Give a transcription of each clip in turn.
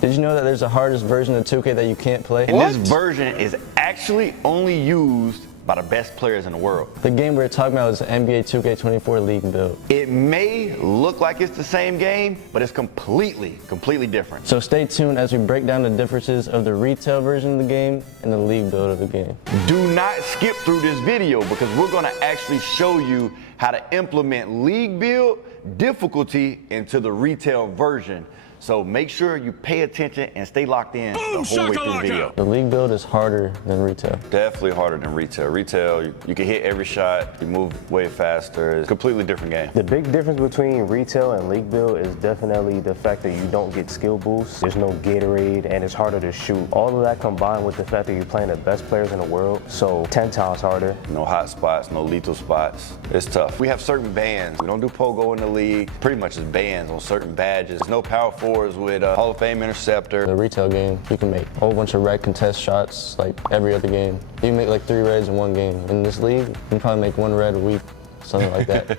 Did you know that there's a hardest version of 2K that you can't play? And this version is actually only used by the best players in the world. The game we're talking about is the NBA 2K24 League build. It may look like it's the same game, but it's completely different. So stay tuned as we break down the differences of the retail version of the game and the league build of the game. Do not skip through this video because we're gonna actually show you how to implement league build difficulty into the retail version. So make sure you pay attention and stay locked in the whole way through the video. The league build is harder than retail. Definitely harder than retail. Retail, you can hit every shot, you move way faster. It's a completely different game. The big difference between retail and league build is definitely the fact that you don't get skill boosts. There's no Gatorade and it's harder to shoot. All of that combined with the fact that you're playing the best players in the world, so 10 times harder. No hot spots, no lethal spots. It's tough. We have certain bans. We don't do pogo in the league. Pretty much just bans on certain badges. There's no power forwards with a Hall of Fame interceptor. The retail game, you can make a whole bunch of red contest shots like every other game. You can make like 3 reds in one game. In this league, you can probably make 1 red a week, something like that.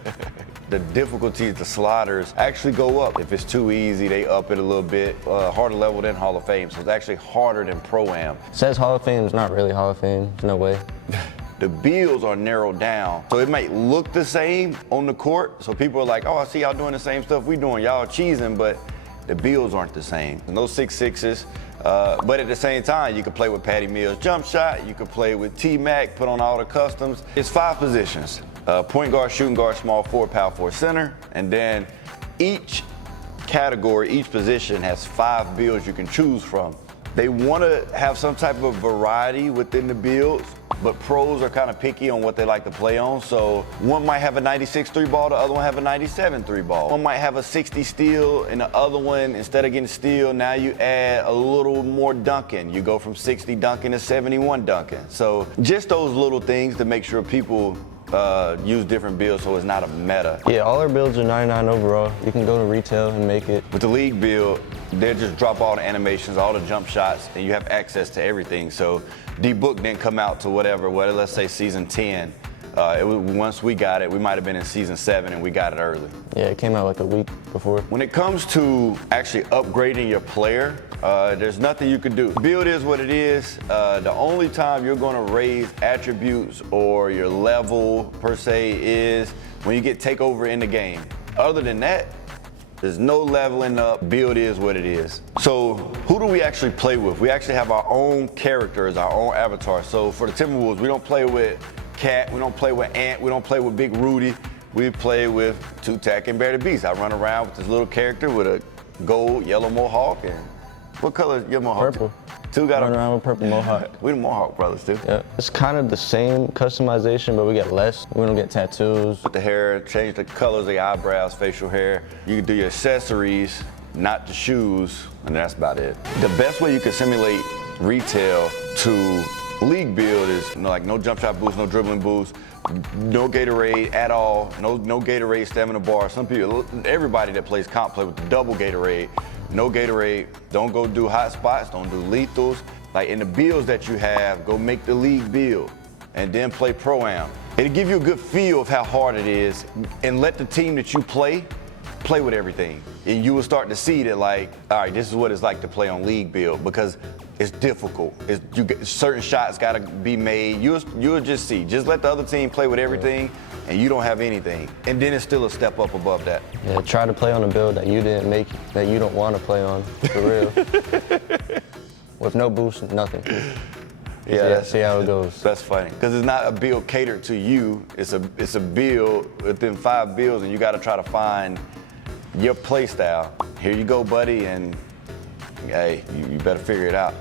The difficulty, the sliders actually go up. If it's too easy, they up it a little bit. Harder level than Hall of Fame, so it's actually harder than Pro-Am. It says Hall of Fame, it's not really Hall of Fame, there's no way. The builds are narrowed down. So it might look the same on the court, so people are like, oh, I see y'all doing the same stuff we doing. Y'all cheesing, but the builds aren't the same. No 6'6s, but at the same time, you can play with Patty Mills' jump shot, you can play with T-Mac, put on all the customs. It's 5 positions, point guard, shooting guard, small forward, power forward, center, and then each category, each position has 5 builds you can choose from. They want to have some type of variety within the builds, but pros are kind of picky on what they like to play on. So one might have a 96 3 ball, the other one have a 97 3 ball. One might have a 60 steal, and the other one, instead of getting steal, now you add a little more dunking. You go from 60 dunking to 71 dunking. So just those little things to make sure people use different builds so it's not a meta. Yeah, all our builds are 99 overall. You can go to retail and make it. With the league build, they'll just drop all the animations, all the jump shots, and you have access to everything. So D-Book didn't come out to whatever, let's say season 10. Once we got it, we might have been in season 7 and we got it early. Yeah, it came out like a week before. When it comes to actually upgrading your player, there's nothing you can do. Build is what it is. The only time you're gonna raise attributes or your level per se is when you get takeover in the game. Other than that, there's no leveling up. Build is what it is. So who do we actually play with? We actually have our own characters, our own avatars. So for the Timberwolves, we don't play with Cat, we don't play with Ant, we don't play with Big Rudy. We play with Two-Tack and Bear the Beast. I run around with this little character with a gold, yellow mohawk. And what color is your mohawk? Purple. Two got Run around with purple mohawk. We the Mohawk brothers too. Yeah, it's kind of the same customization, but we get less. We don't get tattoos. Put the hair, change the colors of your eyebrows, facial hair. You can do your accessories, not the shoes, and that's about it. The best way you can simulate retail to league build is like no jump shot boost, no dribbling boost, no Gatorade at all, no Gatorade stamina bar. Some people, everybody that plays comp play with the double Gatorade. No Gatorade, don't go do hot spots, don't do lethals. Like in the builds that you have, go make the league build and then play Pro-Am. It'll give you a good feel of how hard it is and let the team that you play with everything. And you will start to see that like, all right, this is what it's like to play on league build because it's difficult. Certain shots gotta be made. You'll just see. Just let the other team play with everything and you don't have anything. And then it's still a step up above that. Yeah, try to play on a build that you didn't make, that you don't want to play on, for real. With no boost, nothing. Yeah, see how it goes. That's funny, because it's not a build catered to you. It's a build within 5 builds, and you got to try to find your play style. Here you go, buddy, and hey, you better figure it out.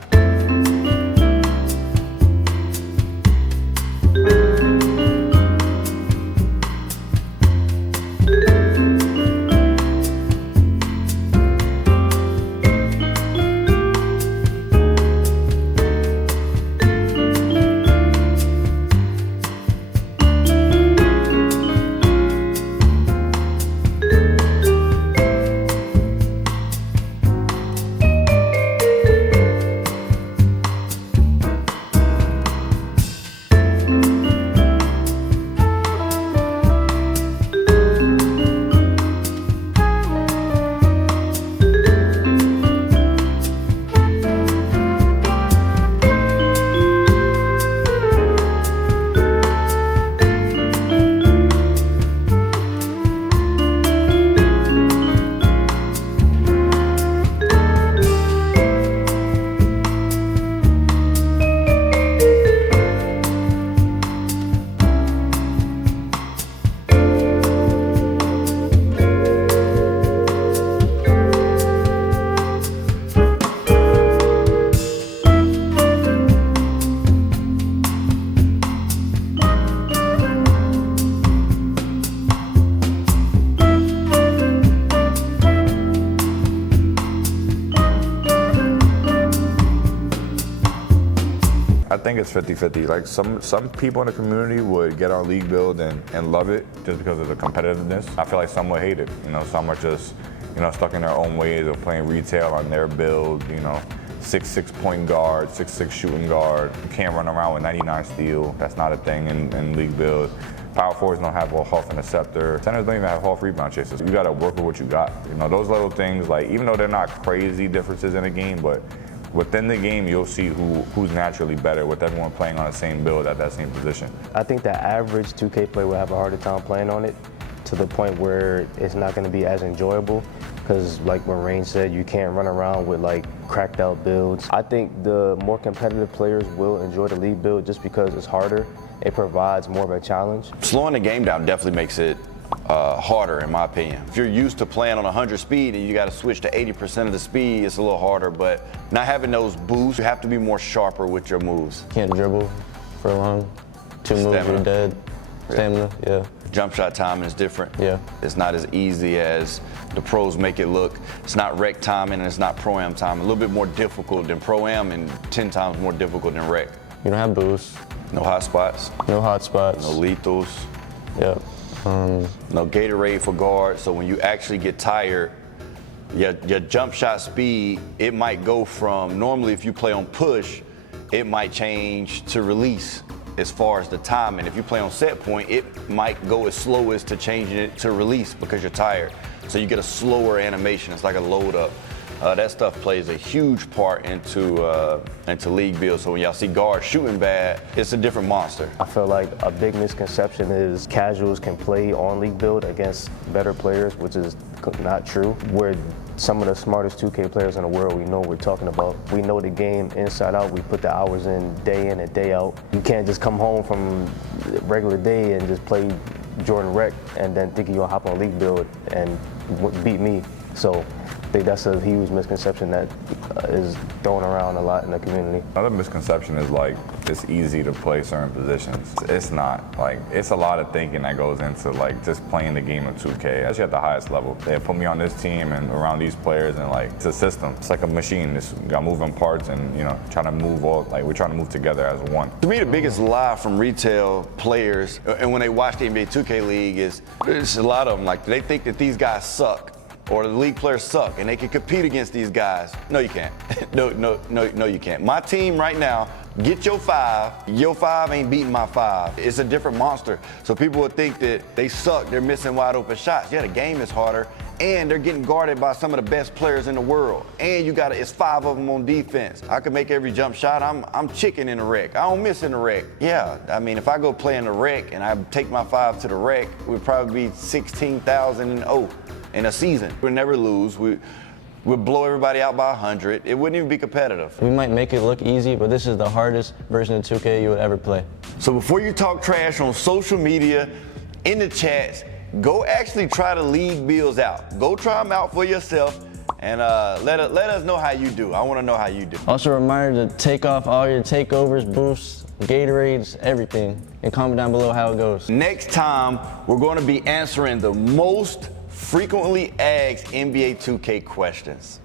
I think it's 50-50. Like some people in the community would get on League Build and love it just because of the competitiveness. I feel like some would hate it. You know, some are just, you know, stuck in their own ways of playing retail on their build. You know, 6'6" point guard, 6'6" shooting guard. You can't run around with 99 steal. That's not a thing in League Build. Power forwards don't have a huff and a scepter. Centers don't even have half rebound chasers. You gotta work with what you got. You know, those little things, like, even though they're not crazy differences in the game, but within the game, you'll see who's naturally better with everyone playing on the same build at that same position. I think the average 2K player will have a harder time playing on it to the point where it's not gonna be as enjoyable. Because like when Rain said, you can't run around with like cracked out builds. I think the more competitive players will enjoy the League Build just because it's harder. It provides more of a challenge. Slowing the game down definitely makes it harder, in my opinion. If you're used to playing on 100 speed and you got to switch to 80% of the speed, it's a little harder. But not having those boosts, you have to be more sharper with your moves. Can't dribble for long. 2 moves, Stamina. you're dead. Stamina, yeah. Jump shot timing is different. Yeah. It's not as easy as the pros make it look. It's not rec timing and it's not pro-am timing. A little bit more difficult than pro-am and 10 times more difficult than rec. You don't have boosts. No hot spots, No hot spots. no lethals, Yep. no Gatorade for guard. So when you actually get tired, your jump shot speed, it might go from, normally if you play on push, it might change to release as far as the time. And if you play on set point, it might go as slow as to changing it to release because you're tired. So you get a slower animation. It's like a load up. That stuff plays a huge part into League Build. So when y'all see guards shooting bad, it's a different monster. I feel like a big misconception is casuals can play on League Build against better players, which is not true. We're some of the smartest 2K players in the world. We know what we're talking about. We know the game inside out. We put the hours in and day out. You can't just come home from regular day and just play Jordan Rec and then think you're gonna hop on League Build and beat me. So I think that's a huge misconception that is thrown around a lot in the community. Another misconception is like it's easy to play certain positions. It's not. Like, it's a lot of thinking that goes into like just playing the game of 2K, especially at the highest level. They put me on this team and around these players, and like it's a system. It's like a machine. It's got moving parts, and you know, trying to move all, like we're trying to move together as one. To me, the biggest lie from retail players, and when they watch the NBA 2K League, is there's a lot of them, like they think that these guys suck. Or the league players suck and they can compete against these guys. No, you can't. No, you can't. My team right now, get your 5. Your 5 ain't beating my 5. It's a different monster. So people would think that they suck, they're missing wide open shots. Yeah, the game is harder, and they're getting guarded by some of the best players in the world. And it's 5 of them on defense. I can make every jump shot. I'm chicken in the rec. I don't miss in the rec. Yeah, I mean, if I go play in the rec and I take my 5 to the rec, we'd probably be 16,000-0 in a season. We'll never lose. We'll blow everybody out by 100. It wouldn't even be competitive. We might make it look easy, but this is the hardest version of 2K you would ever play. So before you talk trash on social media, in the chats, go actually try the League Builds out. Go try them out for yourself and let us know how you do. I want to know how you do. Also, a reminder to take off all your takeovers, boosts, Gatorades, everything, and comment down below how it goes. Next time, we're going to be answering the most frequently asked NBA 2K questions.